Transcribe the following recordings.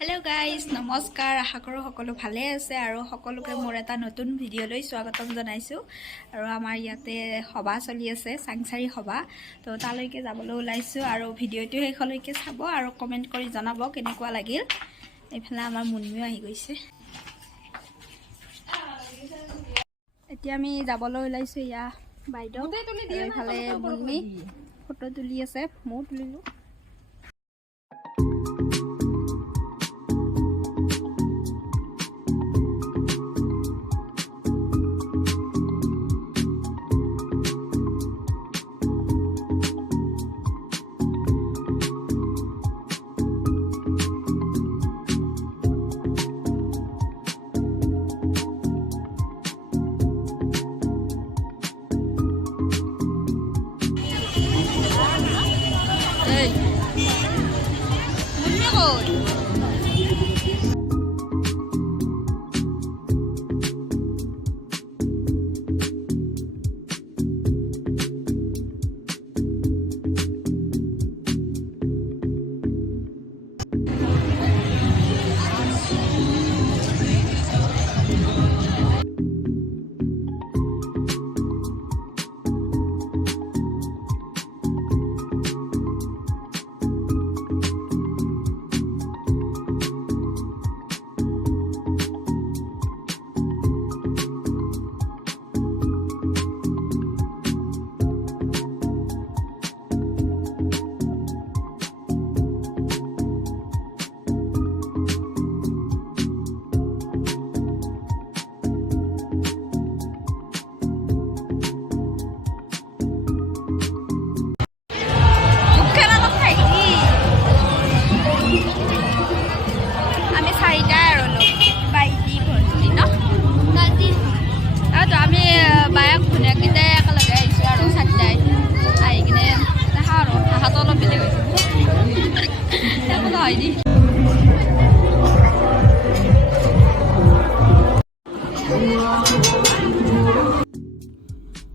Hello guys नमस्कार आशा करूँ सकलो भाले आछे आरो सकलोके मोर एटा नतुन भिडिओলৈ स्वागतम जनाइছো आरो आमार याते सभा चली आछे सांगसारी सभा तो ताলৈके जाबोलै ओलाइছো आरो भिडिओটো हेखলৈके चाबो आरो कमेन्ट কৰি জনাব কেনেকুৱা লাগিল এফালে আমাৰ মুনমিও আহি গৈছে এতিয়া আমি যাবলৈ ওলাইছো ইয়া বাইদেউ এফালে মুনমি ফটো তুলি আছে মই তুলিলো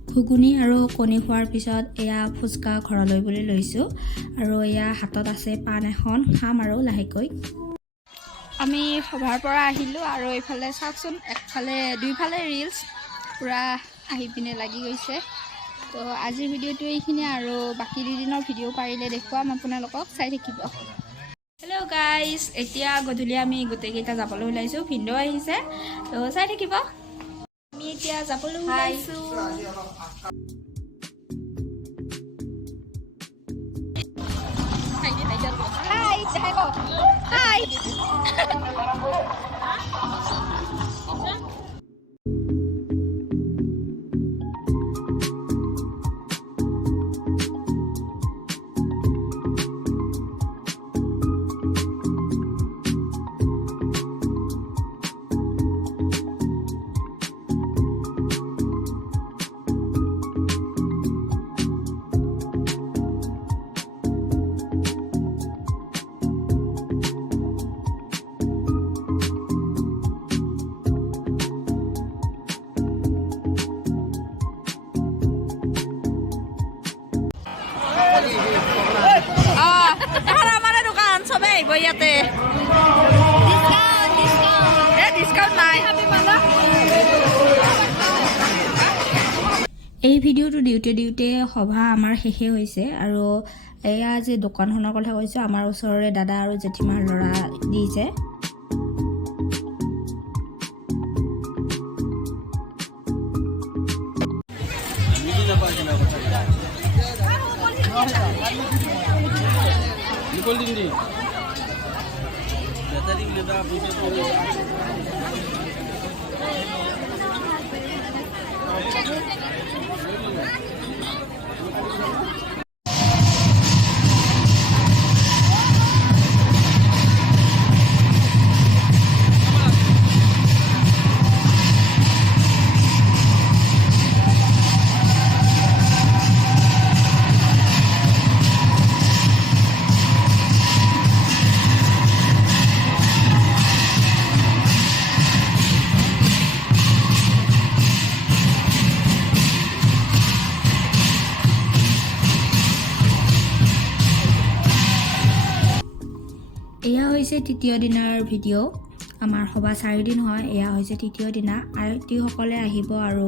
ঘুগুনি আৰু কণী খোৱাৰ পিছত এয়া ফুচকা ঘৰলৈ বুলি লৈছো আৰু এয়া হাতত আছে পান এখন খাম আৰু লাহেকৈ আমি সভাৰ পৰা আহিলো আৰু এইফালে চাওকচোন একফালে দুইফালে ৰিলছ পুৰা আহি পিনে লাগি গৈছে তো আজিৰ ভিডিঅ'টো এইখিনি আৰু বাকি দুদিনৰ ভিডিঅ' পাৰিলে দেখুৱাম আপোনালোকক চাই থাকিব হেল্ল' গাইজ এতিয়া গধূলি আমি গোটেইকেইটা যাবলৈ ওলাইছো ভিন্দ আহিছে তো চাই থাকিব আমি এতিয়া যাবলৈ ওলাইছো হাই ইয়াতে ডিসকাউন্ট নাই এই ভিডিঅ'টো দিওঁতে সভা আমাৰ শেষে হৈছে আৰু এয়া যে দোকানখনৰ কথা কৈছো আমাৰ ওচৰৰে দাদা আৰু জেঠিমাৰ ল'ৰা দিছে তৃতীয় দিনাৰ ভিডিঅ'। আমাৰ সভা 4 দিন হয়, এয়া হৈছে তৃতীয় দিনা। আয়তীসকলে আহিব আৰু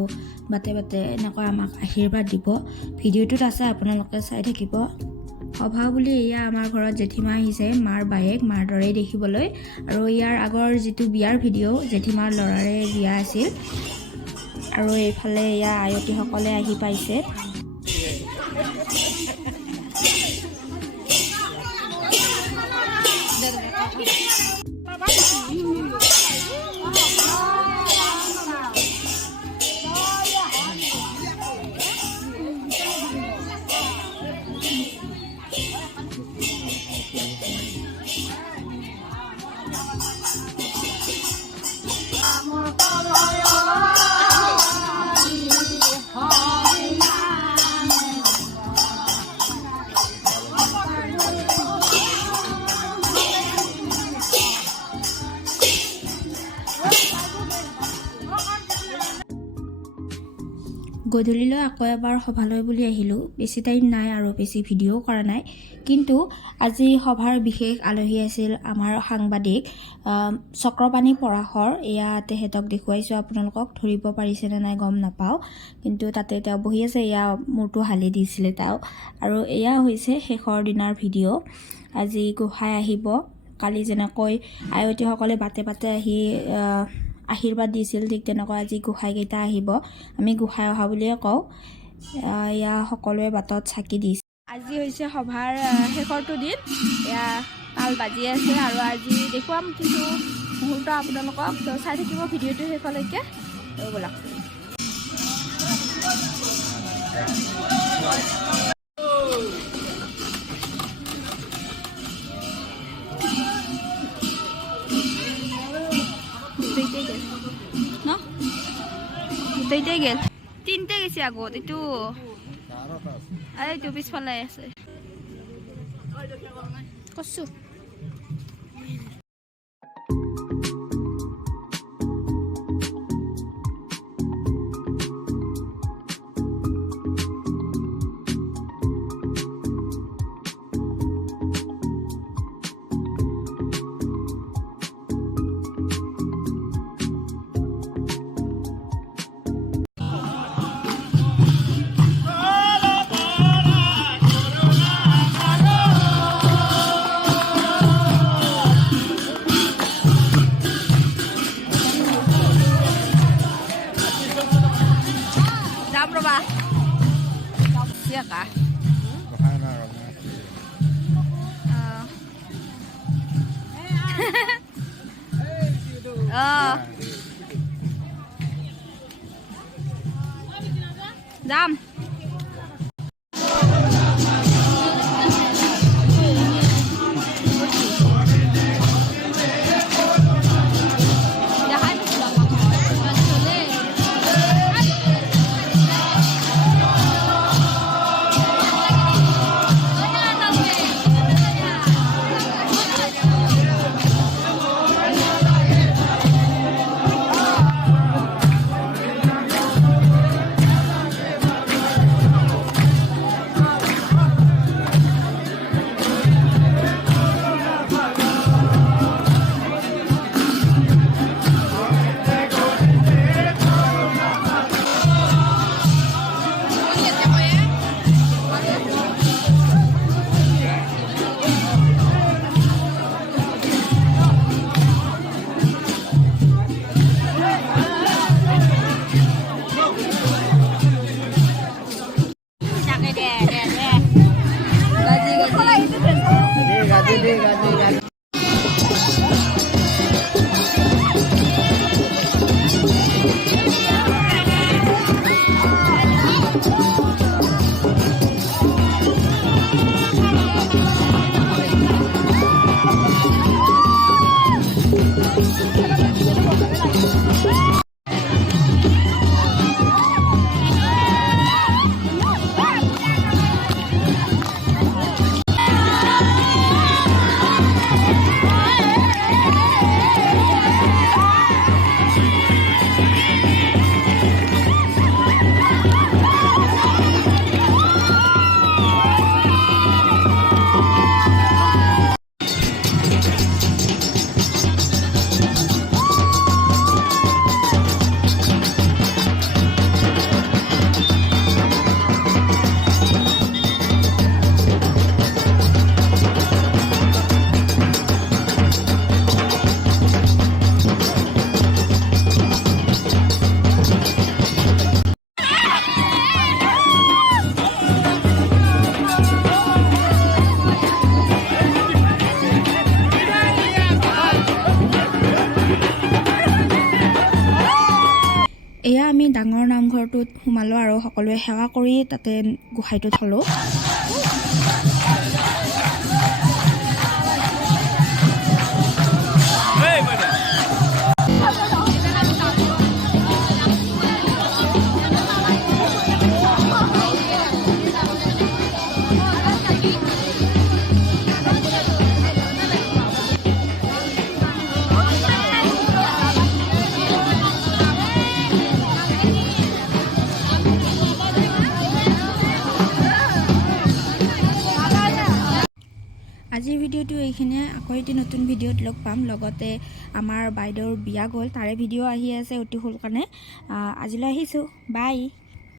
বাটে বাটে এনেকৈ আমাক আশীৰ্বাদ দিব। ভিডিঅ'টোত আছে, আপোনালোকে চাই থাকিব। সভা বুলি এয়া আমাৰ ঘৰত জেঠীমা আহিছে, মাৰ বায়েক, মাৰ দৰেই দেখিবলৈ। আৰু ইয়াৰ আগৰ যিটো বিয়াৰ ভিডিঅ', জেঠীমাৰ ল'ৰাৰে বিয়া আছিল। আৰু এইফালে এয়া আয়তীসকলে আহি পাইছে। গধূলিলৈ আকৌ এবাৰ সভালৈ বুলি আহিলোঁ। বেছি টাইম নাই আৰু বেছি ভিডিঅ' কৰা নাই। কিন্তু আজি সভাৰ বিশেষ আলহী আছিল আমাৰ সাংবাদিক চক্ৰপাণি পৰাশৰ। এয়া তেখেতক দেখুৱাইছোঁ, আপোনালোকক ধৰিব পাৰিছেনে নাই গম নাপাওঁ। কিন্তু তাতে তেওঁ বহি আছে, এয়া মূৰটো হালি দিছিলে তেওঁ। আৰু এয়া হৈছে শেষৰ দিনাৰ ভিডিঅ'। আজি গোসাঁই আহিব। কালি যেনেকৈ আয়তীসকলে বাটে বাটে আহি আশীৰ্বাদ দিছিল, ঠিক তেনেকৈ আজি গোসাঁইকেইটা আহিব। আমি গোসাঁই অহা বুলিয়ে কওঁ। এয়া সকলোৱে বাটত চাকি দিছে। আজি হৈছে সভাৰ শেষৰটো দিন। এয়া তাল বাজি আছে আৰু আজি দেখুৱাম কিছু মুহূৰ্ত আপোনালোকক। তো চাই থাকিব ভিডিঅ'টো শেষলৈকে। ব'লক। গোটেইটাই গেল, 3টে গেছে আগত। এইটো পিছফালে আছে কচু। Kah? Dam. ঘৰটোত সোমালোঁ আৰু সকলোৱে সেৱা কৰি তাতে গোসাঁইটো থলোঁ। আজিৰ ভিডিঅ'টো এইখিনিয়ে। আকৌ এটি নতুন ভিডিঅ'ত লগ পাম। লগতে আমাৰ বাইদেউৰ বিয়া গ'ল, তাৰে ভিডিঅ' আহি আছে অতি সোনকালে। আজিলৈ আহিছোঁ, বাই।